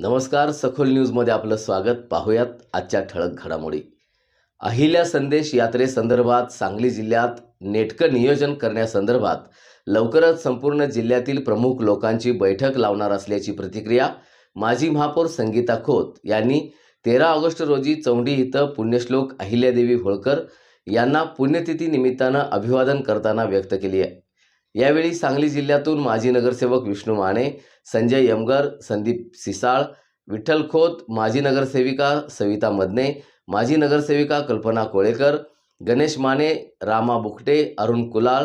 नमस्कार सखोल न्यूजमध्ये आपलं स्वागत. पाहूयात आजच्या ठळक घडामोडी. अहिल्या संदेश यात्रेसंदर्भात सांगली जिल्ह्यात नेटकं नियोजन करण्यासंदर्भात लवकरच संपूर्ण जिल्ह्यातील प्रमुख लोकांची बैठक लावणार असल्याची प्रतिक्रिया माजी महापौर संगीता खोत यांनी तेरा ऑगस्ट रोजी चौंडी इथं पुण्यश्लोक अहिल्यादेवी होळकर यांना पुण्यतिथी निमित्तानं अभिवादन करताना व्यक्त केली आहे. यावेळी सांगली जिल्ह्यातून माजी नगरसेवक विष्णू माने संजय यमगर संदीप सिसाळ विठ्ठल खोत माजी नगरसेविका सविता मदने माजी नगरसेविका कल्पना कोळेकर गणेश माने रामा बुकटे अरुण कुलाळ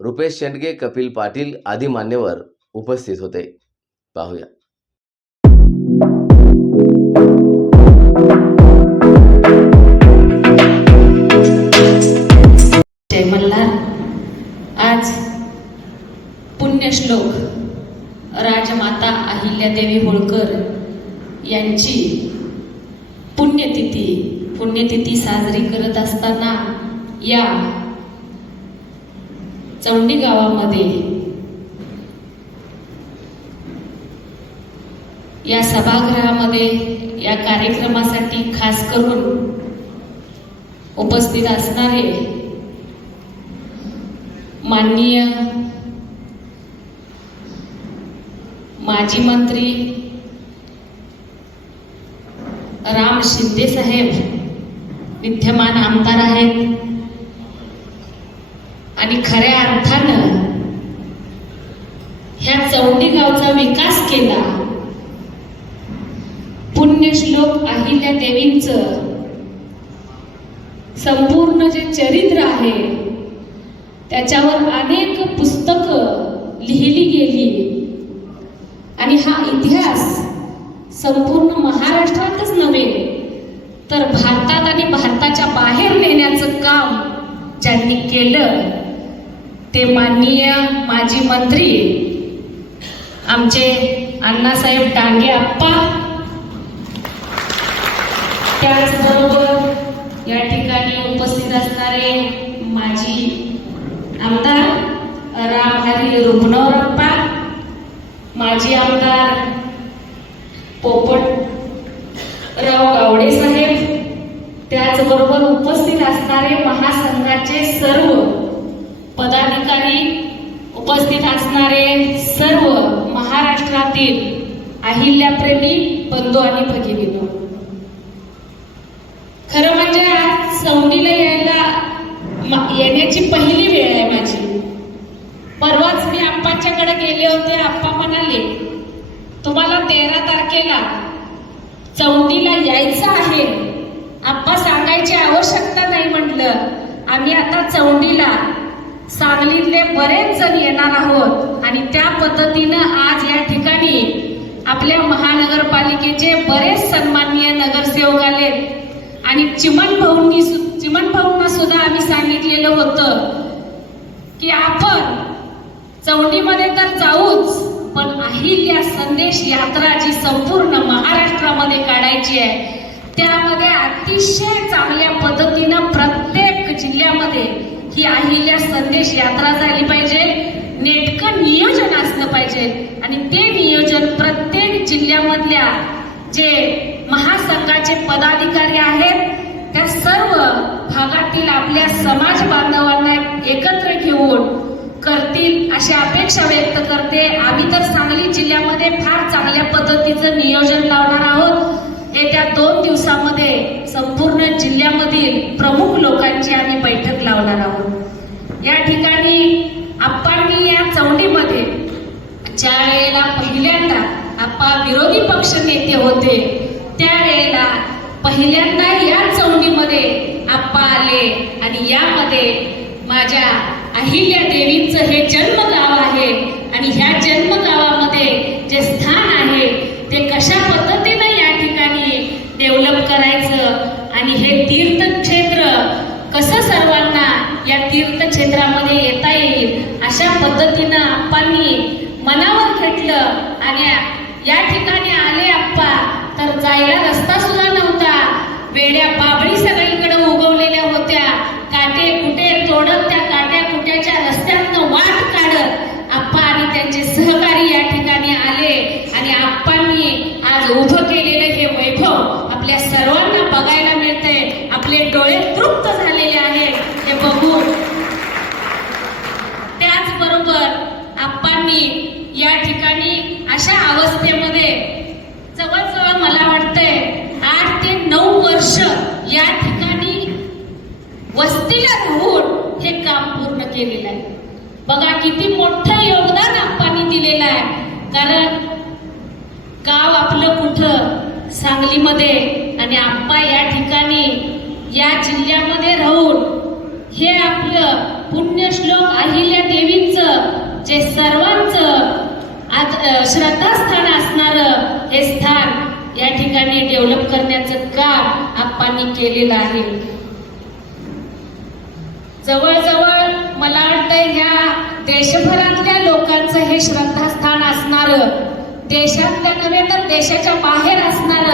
रुपेश शेंडगे कपिल पाटील आदी मान्यवर उपस्थित होते. पाहूया. पुण्यश्लोक राजमाता अहिल्यादेवी होळकर यांची पुण्यतिथी पुण्यतिथी साजरी करत असताना या चौंडी गावामध्ये या सभागृहामध्ये या कार्यक्रमासाठी खास करून उपस्थित असणारे माननीय माजी मंत्री राम शिंदे साहेब विद्यमान आमदार आहेत. आणि खऱ्या अर्थानं ह्या चौंडी गावचा विकास केला पुण्यश्लोक अहिल्या देवींच संपूर्ण जे चरित्र आहे त्याच्यावर अनेक पुस्तकं लिहिली गेली. आणि हा इतिहास संपूर्ण महाराष्ट्रातच नव्हे तर भारतात आणि भारताच्या बाहेर नेण्याचं काम ज्यांनी केलं ते माननीय माजी मंत्री आमचे अण्णासाहेब डांगे आप्पा. त्याचबरोबर या ठिकाणी उपस्थित असणारे माजी आमदार रामहरी रुग्णवरप्पा माजी आमदार पोपट राव गावडे साहेब त्याचबरोबर उपस्थित असणारे महासंघाचे सर्व पदाधिकारी उपस्थित असणारे सर्व महाराष्ट्रातील अहिल्याप्रेमी बंधू आणि भगिनीनो. खरं म्हणजे आज सौंडीला यायला येण्याची पहिली वेळ आहे माझी. आप्पांच्याकडे गेले होते आप्पा म्हणाले तुम्हाला तेरा तारखेला चौंडीला यायचं आहे. आप्पा सांगायची आवश्यकता नाही म्हटलं. आम्ही आता चौंडीला. सांगलीतले बरेच जण येणार आहोत आणि त्या पद्धतीनं आज या ठिकाणी आपल्या महानगरपालिकेचे बरेच सन्माननीय नगरसेवक आले. आणि चिमण भाऊंनी चिमण भाऊंना सुद्धा आम्ही सांगितलेलं होतं की आपण चौंडीमध्ये तर जाऊच पण अहिल्या संदेश यात्रा जी संपूर्ण महाराष्ट्रामध्ये काढायची आहे त्यामध्ये अतिशय चांगल्या पद्धतीनं प्रत्येक जिल्ह्यामध्ये ही अहिल्या संदेश यात्रा झाली पाहिजे. नेटकं नियोजन असलं पाहिजे. आणि ते नियोजन प्रत्येक जिल्ह्यामधल्या जे महासंघाचे पदाधिकारी आहेत त्या सर्व भागातील आपल्या समाज बांधवांना अपेक्षा व्यक्त करते. आम्ही तर सांगली जिल्ह्यामध्ये फार चांगल्या पद्धतीचं नियोजन लावणार आहोत. येत्या दोन दिवसामध्ये संपूर्ण जिल्ह्यामधील प्रमुख लोकांची आम्ही बैठक लावणार आहोत. या ठिकाणी आप्पांनी या चौंडीमध्ये ज्या वेळेला पहिल्यांदा आप्पा विरोधी पक्ष नेते होते त्यावेळेला पहिल्यांदा या चौंडीमध्ये आप्पा आले आणि यामध्ये माझ्या अहिल्या देवींचं हे जन्मगाव आहे. आणि ह्या जन्मगावामध्ये जे स्थान आहे ते कशा पद्धतीनं या ठिकाणी डेव्हलप करायचं आणि हे तीर्थक्षेत्र कसं सर्वांना या तीर्थक्षेत्रामध्ये येता येईल अशा पद्धतीनं आप्पांनी मनावर घेतलं आणि या ठिकाणी आले आप्पा तर जायला रस्ता सुद्धा नव्हता. वेड्या बाबळी सगळीकडे उगवलेल्या होत्या. काटे कुठे तोडत उभं केलेलं हे वैभव आपल्या सर्वांना बघायला मिळतंय. आपले डोळे तृप्त झालेले आहेत. हे बघून त्याचबरोबर आप्पांनी या ठिकाणी अशा अवस्थेमध्ये जवळजवळ मला वाटतंय आठ ते नऊ वर्ष या ठिकाणी वस्तीला राहून हे काम पूर्ण केलेलं आहे. बघा किती मोठं योगदान आप्पांनी दिलेलं आहे कारण गाव आपलं कुठं सांगलीमध्ये आणि आप्पा या ठिकाणी या जिल्ह्यामध्ये राहून हे आपलं पुण्यश्लोक अहिल्या देवींचं जे सर्वांचं श्रद्धास्थान असणारं हे स्थान या ठिकाणी डेव्हलप करण्याचं काम आप्पांनी केलेलं आहे. जवळजवळ मला वाटतं ह्या देशभरातल्या लोकांचं हे श्रद्धास्थान असणार देशातल्या नव्हे तर देशाच्या बाहेर असणार